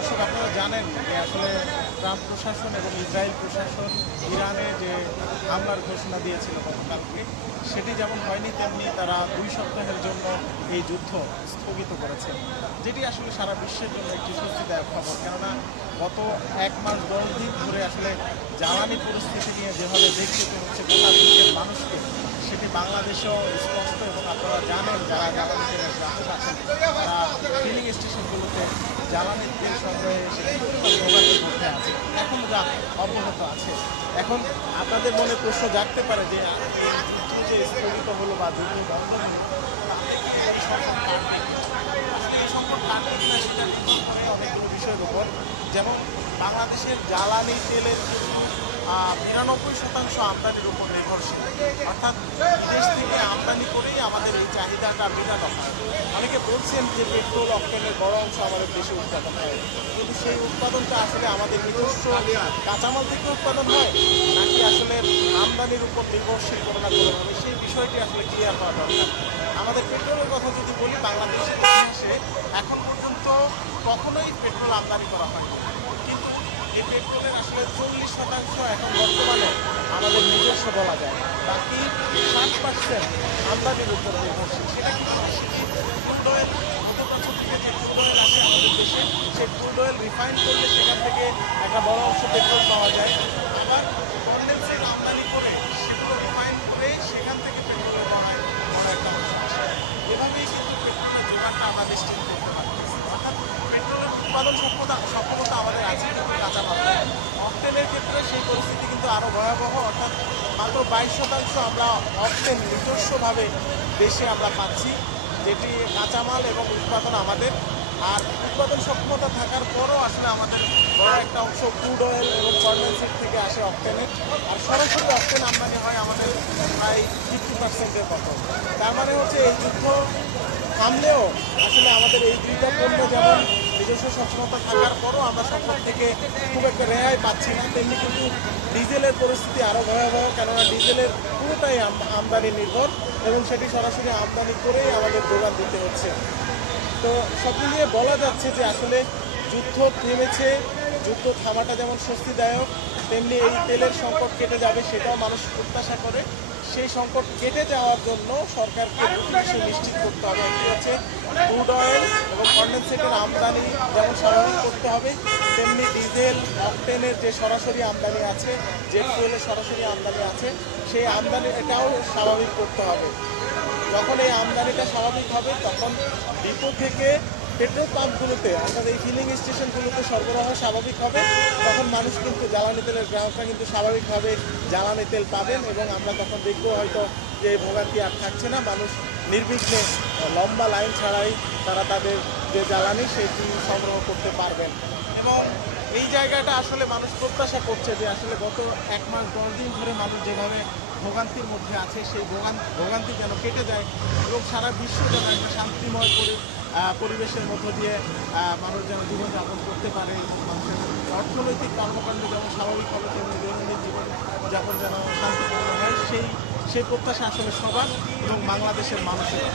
দর্শক আপনারা জানেন যে আসলে ট্রাম্প প্রশাসন এবং ইসরায়েল প্রশাসন ইরানে যে হামলার ঘোষণা দিয়েছিল গতকালকে, সেটি যেমন হয়নি তেমনি তারা 2 সপ্তাহের জন্য এই যুদ্ধ স্থগিত করেছে, যেটি আসলে সারা বিশ্বের জন্য একটি স্বস্তিদায়ক খবর। কেননা গত 1 মাস 10 দিন ধরে আসলে জ্বালানি পরিস্থিতি নিয়ে যেভাবে দেখতে হচ্ছে গোটা বিশ্বের মানুষকে, সেটি বাংলাদেশেও স্পষ্ট। এবং আপনারা জানেন যারা জ্বালানি তেলের গ্রাহক আছেন, তারা ফিলিং স্টেশনগুলোতে জ্বালানির তেল সংগ্রহে সেটি ভোগান্তির মধ্যে আছে, এখন যা অব্যাহত আছে। এখন আপনাদের মনে প্রশ্ন জাগতে পারে যে যুদ্ধ যে স্থগিত হলো বা যুদ্ধ বন্ধ হলো, আসলে এই সংকট কাটবে কিনা সেটা নির্ভর করে অনেকগুলো বিষয়ের উপর। যেমন বাংলাদেশের জ্বালানি তেলের কিন্তু 92% আমদানির উপর নির্ভরশীল, অর্থাৎ বিদেশ থেকে আমদানি করেই আমাদের এই চাহিদাটা মেটানো হয়। অনেকে বলছেন যে পেট্রোল অক্টেনের বড় অংশ আমাদের দেশে উৎপাদন হয়, কিন্তু সেই উৎপাদনটা আসলে আমাদের নিজস্ব কাঁচামাল থেকে উৎপাদন হয় নাকি আসলে আমদানির উপর নির্ভরশীল কোনো না কোনোভাবে, সেই বিষয়টি আসলে ক্লিয়ার হওয়া দরকার। আমাদের পেট্রোলের কথা যদি বলি, বাংলাদেশের ইতিহাসে এখন পর্যন্ত কখনোই পেট্রোল আমদানি করা হয়নি, কিন্তু এই পেট্রোলের আসলে 40% এখন বর্তমানে আমাদের নিজস্ব বলা যায়, বাকি 60% আমদানির উপর নির্ভরশীল। সেটা কি ক্রুড অয়েল, মধ্যপ্রাচ্য থেকে যে ক্রুড অয়েল আসে আমাদের দেশে, সেই ক্রুড অয়েল রিফাইন করলে সেখান থেকে একটা বড় অংশ পেট্রোল পাওয়া যায়। আবার কনডেন্সেট আমদানি করে সেগুলো রিফাইন করে সেখান থেকে পেট্রোলের বড় একটা অংশ আসে। এভাবেই কিন্তু পেট্রোলের যোগানটা আমরা দেশটি করতে পারি। অর্থাৎ পেট্রোলের উৎপাদন সক্ষমতা আমাদের আছে, কিন্তু কাঁচামাল অকটেনের ক্ষেত্রে সেই পরিস্থিতি কিন্তু আরও ভয়াবহ। অর্থাৎ মাত্র 22% আমরা অকটেন নিজস্বভাবে দেশে আমরা পাচ্ছি, যেটি কাঁচামাল এবং উৎপাদন আমাদের। আর উৎপাদন সক্ষমতা থাকার পরও আসলে আমাদের বড় একটা অংশ ক্রুড অয়েল এবং কনডেন্সেট থেকে আসে অকটেনে, আর সরাসরি অকটেন আমদানি হয় আমাদের প্রায় 50%-এর মতো। তার মানে হচ্ছে এই যুদ্ধ থামলেও আসলে আমাদের এই দুইটা পণ্য যেমন নিজস্ব সক্ষমতা থাকার পরও আমরা সংকট থেকে খুব একটা রেহাই পাচ্ছি না, তেমনি কিন্তু ডিজেলের পরিস্থিতি আরও ভয়াবহ। কেননা ডিজেলের পুরোটাই আমদানি নির্ভর এবং সেটি সরাসরি আমদানি করেই আমাদের যোগান দিতে হচ্ছে। তো সব মিলিয়ে বলা যাচ্ছে যে আসলে যুদ্ধ থেমেছে, যুদ্ধ থামাটা যেমন স্বস্তিদায়ক, তেমনি এই তেলের সংকট কেটে যাবে সেটাও মানুষ প্রত্যাশা করে। সেই সংকট কেটে যাওয়ার জন্য সরকারকে দুটি বিষয় নিশ্চিত করতে হবে। একটি হচ্ছে ক্রুড অয়েল এবং কনডেন্সেটের আমদানি যেমন স্বাভাবিক করতে হবে, তেমনি ডিজেল অকটেনের যে সরাসরি আমদানি আছে, জেট ফুয়েলের সরাসরি আমদানি আছে, সেই আমদানি এটাও স্বাভাবিক করতে হবে। যখন এই আমদানিটা স্বাভাবিক হবে, তখন ডিপো থেকে পেট্রোল পাম্পগুলোতে অর্থাৎ এই ফিলিং স্টেশনগুলোতে সরবরাহ স্বাভাবিক হবে, তখন মানুষ কিন্তু জ্বালানি তেলের গ্রাহকরা কিন্তু স্বাভাবিকভাবে জ্বালানি তেল পাবেন এবং আমরা তখন দেখবো হয়তো যে ভোগান্তি আর থাকছে না, মানুষ নির্বিঘ্নে লম্বা লাইন ছাড়াই তারা তাদের যে জ্বালানি সেটি সংগ্রহ করতে পারবেন। এবং এই জায়গাটা আসলে মানুষ প্রত্যাশা করছে যে আসলে গত 1 মাস 10 দিন ধরে মানুষ যেভাবে ভোগান্তির মধ্যে আছে, সেই ভোগান্তি যেন কেটে যায় এবং সারা বিশ্ব যেন একটা শান্তিময় পরিবেশের মধ্য দিয়ে মানুষ যেন জীবনযাপন করতে পারে। মানুষের অর্থনৈতিক কর্মকাণ্ড যেমন স্বাভাবিক হবে, তেমনি দৈনন্দিন জীবনযাপন যেন শান্তিপূর্ণ হয়, সেই প্রত্যাশা আসলে সবার এবং বাংলাদেশের মানুষের।